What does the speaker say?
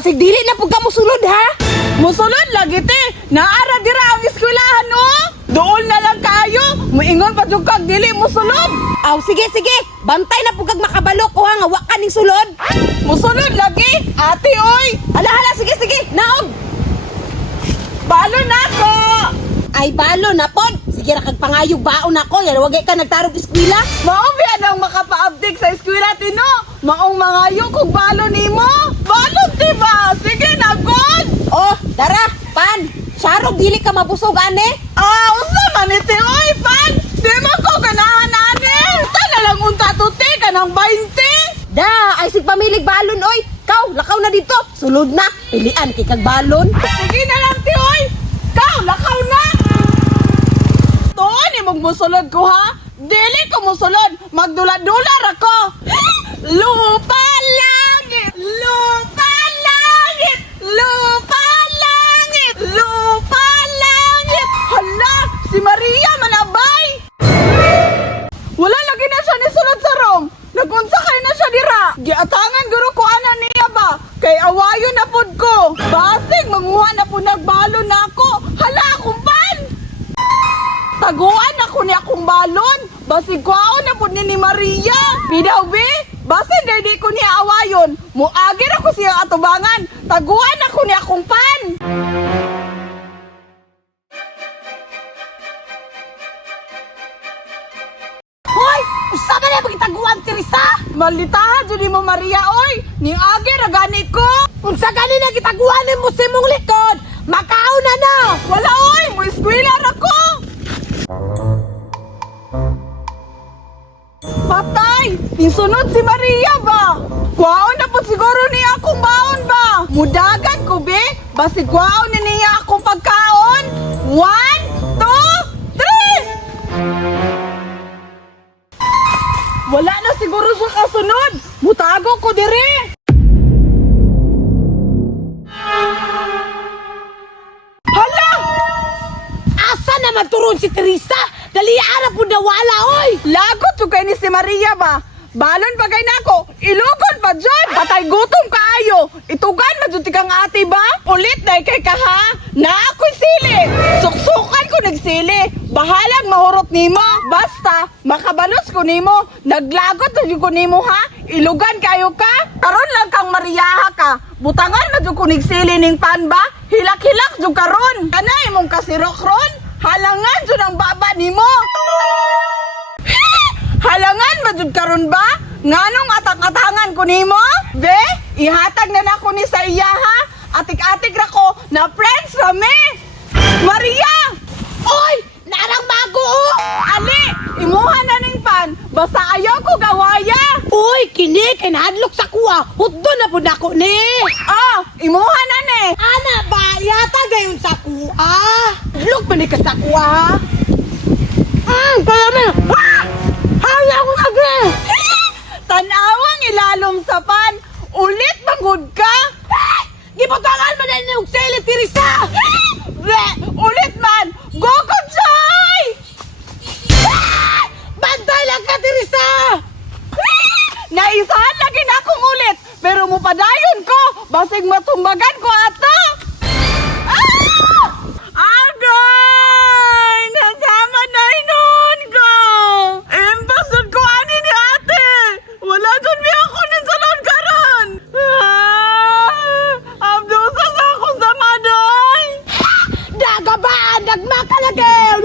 Basig dili na pud ka musulod ha. Musulod lagi te. Naara dira ang eskwelahan no. Dool na lang kayo. Muingon pa jud kag dili musulod. Aw sige sige, bantay na pud kag makabalo ko ha nga wa ka ning sulod. Musulod lagi. Ate oy. Hala sige sige, naog. Balo na ko. Ay balo na pod. Sige ra kag pangayog baon ako, yan wagay ka nagtarog eskwela. Maong yan ang makapa-update sa eskwela tino. Maong mangayo kung balo nimo. Balo diba? Sige na god. Oh, dara, pan. Sarog dili ka mabusog ane. Usa man iti oy fan. Di man ko ganahan ani. Tana lang unta tuti ka ng 20. Da, ay sig pamilig balon oy. Kaw, lakaw na dito. Sulod na. Pilian kay kag balon. Sige na lang ti oy. Kaw lakaw na. Tuon imong musulod ko ha. Dili ko musulod. Magdula-dular ako. Lupa langit. Lupa langit. Lupa langit. Lupa langit. Hala, si Maria manabay. Wala lagi na siya ni sulod sa room. Nagunsa kay na siya dira. Giatangan guro ko ana niya ba. Kay awayo na pud ko. Basig manguha na pud nagbalo na ako. Hala, kumpan. Taguan ako ni akong balon. Basig kwaon na pud ni Maria. Bidaw be. Basig di ko niya awayon. Muagir ako siya atubangan. Taguan ako ni akong pan. Hoy, usa man na magitaguan Teresa? Malitahan dyan mo Maria oy. Ni agir agani ko. Unsa gani na gitaguanin mo sa imong likod? Makao na na. Wala oy. Mo eskwela ra ko. Patay! Tinsunod si Maria ba? Kwaon na po siguro niya akong baon ba? Mudagan ko be? Basi kwaon na niya akong pagkaon? 1, 2, 3! Wala na siguro siya kasunod. Mutago ko dire. Hala! Asa na magturon si Teresa? Dali ara pud wala oy. Lagot to kay ni si Maria ba? Balon pa kay nako, ilugon pa dyan. Patay gutom kaayo. Itugan maduti kang ate ba? Ulit na kay ka ha? Na ako'y sili. Suksukan ko nagsili. Bahalag mahurot nimo. Basta, makabalos ko nimo. Naglagot na ko nimo ha? Ilugan kayo ka? Karon lang kang Mariaha ka. Butangan na ko nagsili ning pan ba? Hilak-hilak jud karon. Kanay mong kasirok ron? Halangan jud ang baba nimo. Halangan ba jud karon ba? Nganong atak-atangan ko nimo? Be, ihatag na nako ni sa iya ha. Atik-atik ra ko na friends ra me. Maria! Oy, narang mago oh. Ali, imuha na ning pan. Basta ayaw ko gawaya. Uy, kini kay nahadlok sa kuha. Huddo na pud ako ni. Imuha na ni. Ana ba yata gayon sa kuha? Look man ka sa kuha. Kaya na. Hala ko agre. Tanawang ilalom sa pan. Ulit manggod ka. Gibutangan man ni og sele Teresa. Ulit man. Go ko joy. Bantay lang ka Teresa. Naisahan lagi na akong ulit. Pero mupadayon ko. Basig matumbagan ko ato. Agay! Nasama na inon ko. Embasod ko ani ni ate. Wala dun mi ako ni salon karon. Abdusa sa ako sa maday. Dagabaan, nagmakalagay.